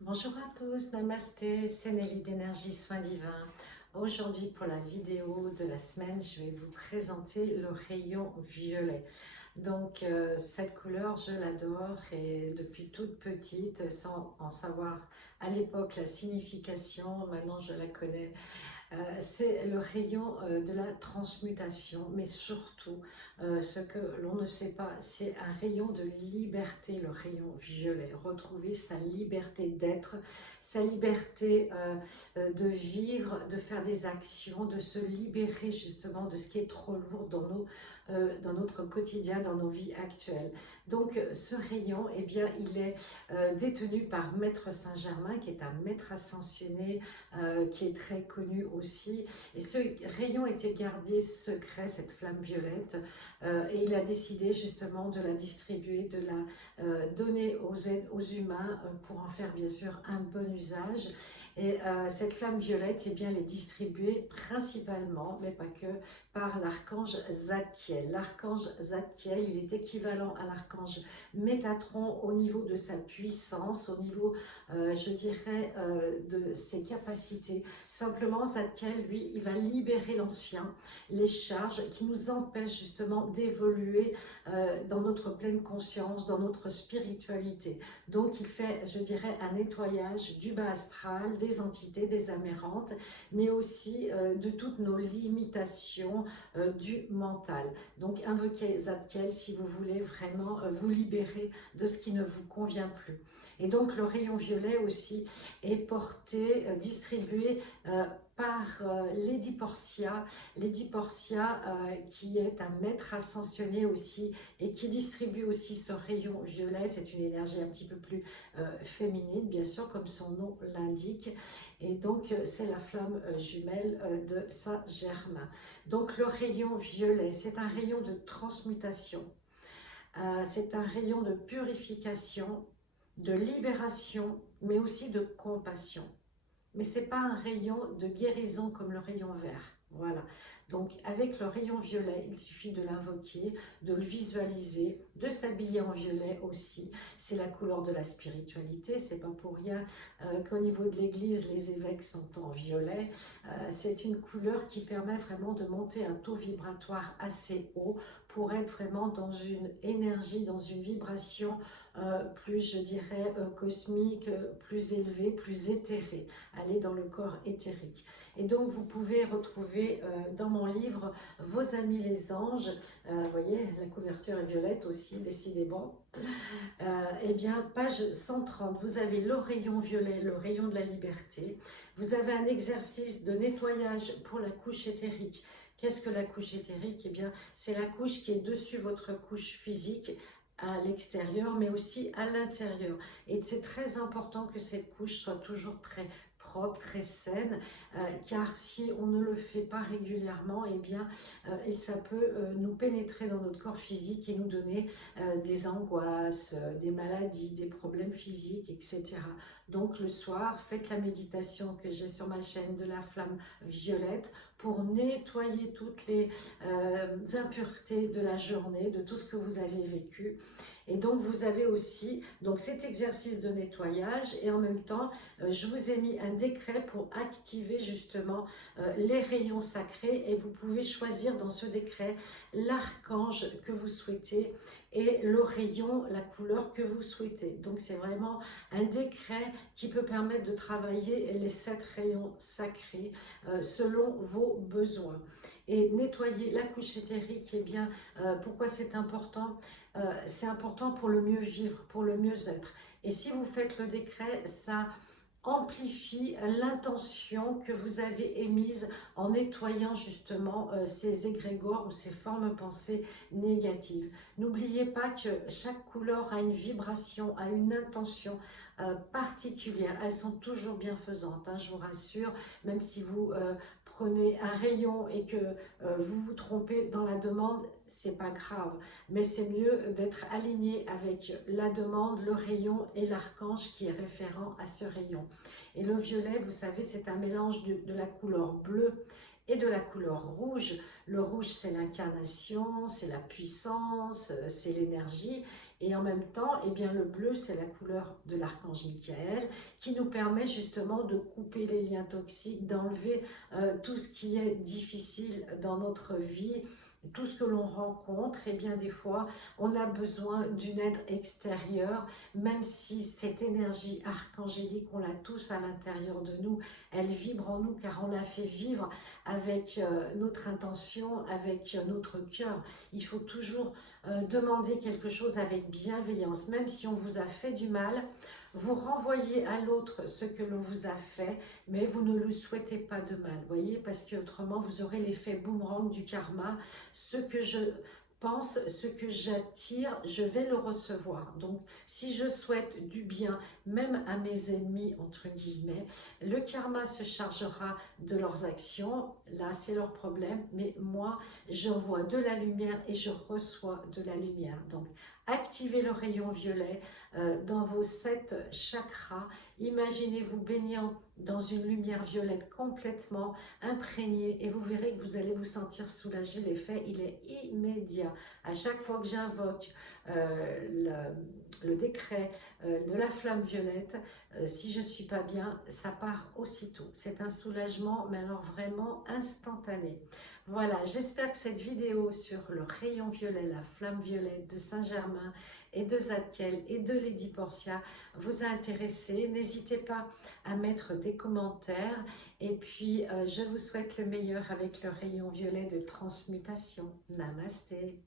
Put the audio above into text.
Bonjour à tous, Namasté, c'est Nelly d'Énergie Soins Divins. Aujourd'hui, pour la vidéo de la semaine, je vais vous présenter le rayon violet. Donc, cette couleur, je l'adore et depuis toute petite, sans en savoir à l'époque la signification, maintenant je la connais. C'est le rayon de la transmutation, mais surtout, ce que l'on ne sait pas, c'est un rayon de liberté, le rayon violet. Retrouver sa liberté d'être, sa liberté de vivre, de faire des actions, de se libérer justement de ce qui est trop lourd dans notre quotidien, dans nos vies actuelles. Donc ce rayon, eh bien, il est détenu par Maître Saint-Germain, qui est un maître ascensionné, qui est très connu aussi. Et ce rayon était gardé secret, cette flamme violette, et il a décidé justement de la distribuer, de la donner aux humains pour en faire bien sûr un bon usage. Et cette flamme violette, eh bien, elle est distribuée principalement, mais pas que, par l'archange Zadkiel. L'archange Zadkiel, il est équivalent à l'archange Métatron au niveau de sa puissance, au niveau, je dirais, de ses capacités. Simplement, Zadkiel, lui, il va libérer l'ancien, les charges qui nous empêchent justement d'évoluer dans notre pleine conscience, dans notre spiritualité. Donc, il fait, je dirais, un nettoyage du bas astral, des entités, des amérantes, mais aussi de toutes nos limitations du mental. Donc, invoquez Zadkiel si vous voulez vraiment vous libérer de ce qui ne vous convient plus. Et donc, le rayon violet aussi est porté, distribué par Lady Portia. Lady Portia qui est un maître ascensionné aussi et qui distribue aussi ce rayon violet. C'est une énergie un petit peu plus féminine, bien sûr, comme son nom l'indique. Et donc, c'est la flamme jumelle de Saint-Germain. Donc, le rayon violet, c'est un rayon de transmutation. C'est un rayon de purification, de libération, mais aussi de compassion. Mais ce n'est pas un rayon de guérison comme le rayon vert. Voilà. Donc, avec le rayon violet, il suffit de l'invoquer, de le visualiser, de s'habiller en violet aussi. C'est la couleur de la spiritualité. C'est pas pour rien qu'au niveau de l'église, les évêques sont en violet. C'est une couleur qui permet vraiment de monter un taux vibratoire assez haut pour être vraiment dans une énergie, dans une vibration plus, je dirais, cosmique, plus élevée, plus éthérée, aller dans le corps éthérique. Et donc, vous pouvez retrouver dans mon livre Vos amis les anges, vous voyez, la couverture est violette aussi, décidément. Eh bien, page 130, vous avez le rayon violet, le rayon de la liberté. Vous avez un exercice de nettoyage pour la couche éthérique. Qu'est-ce que la couche éthérique? Eh bien, c'est la couche qui est dessus votre couche physique, à l'extérieur, mais aussi à l'intérieur. Et c'est très important que cette couche soit toujours très propre, très saine, car si on ne le fait pas régulièrement, eh bien, ça peut nous pénétrer dans notre corps physique et nous donner des angoisses, des maladies, des problèmes physiques, etc. Donc le soir, faites la méditation que j'ai sur ma chaîne de la flamme violette pour nettoyer toutes les impuretés de la journée, de tout ce que vous avez vécu. Et donc, vous avez aussi donc, cet exercice de nettoyage et en même temps, je vous ai mis un décret pour activer justement les rayons sacrés et vous pouvez choisir dans ce décret l'archange que vous souhaitez et le rayon, la couleur que vous souhaitez. Donc, c'est vraiment un décret qui peut permettre de travailler les 7 rayons sacrés selon vos besoins. Et nettoyer la couche éthérique, eh bien, pourquoi c'est important? C'est important pour le mieux vivre, pour le mieux-être. Et si vous faites le décret, ça amplifie l'intention que vous avez émise en nettoyant justement ces égrégores ou ces formes pensées négatives. N'oubliez pas que chaque couleur a une vibration, a une intention particulière. Elles sont toujours bienfaisantes, hein, je vous rassure, même si vous prenez un rayon et que vous vous trompez dans la demande, c'est pas grave, mais c'est mieux d'être aligné avec la demande, le rayon et l'archange qui est référent à ce rayon. Et le violet, vous savez, c'est un mélange de la couleur bleue et de la couleur rouge. Le rouge, c'est l'incarnation, c'est la puissance, c'est l'énergie. Et en même temps, eh bien, le bleu, c'est la couleur de l'archange Michael qui nous permet justement de couper les liens toxiques, d'enlever tout ce qui est difficile dans notre vie, tout ce que l'on rencontre. Et bien des fois, on a besoin d'une aide extérieure, même si cette énergie archangélique, on l'a tous à l'intérieur de nous, elle vibre en nous car on la fait vivre avec notre intention, avec notre cœur. Il faut toujours demander quelque chose avec bienveillance, même si on vous a fait du mal. Vous renvoyez à l'autre ce que l'on vous a fait, mais vous ne lui souhaitez pas de mal, voyez, parce que autrement vous aurez l'effet boomerang du karma. Ce que je pense, ce que j'attire, je vais le recevoir. Donc, si je souhaite du bien, même à mes ennemis, entre guillemets, le karma se chargera de leurs actions. Là, c'est leur problème, mais moi, j'envoie de la lumière et je reçois de la lumière. Donc, activez le rayon violet dans vos 7 chakras. Imaginez-vous baignant dans une lumière violette complètement imprégnée et vous verrez que vous allez vous sentir soulagé. L'effet, il est immédiat. À chaque fois que j'invoque le décret de la flamme violette, si je ne suis pas bien, ça part aussitôt. C'est un soulagement, mais alors vraiment instantané. Voilà, j'espère que cette vidéo sur le rayon violet, la flamme violette de Saint-Germain et de Zadkiel et de Lady Portia vous a intéressé. N'hésitez pas à mettre des commentaires et puis je vous souhaite le meilleur avec le rayon violet de transmutation. Namasté.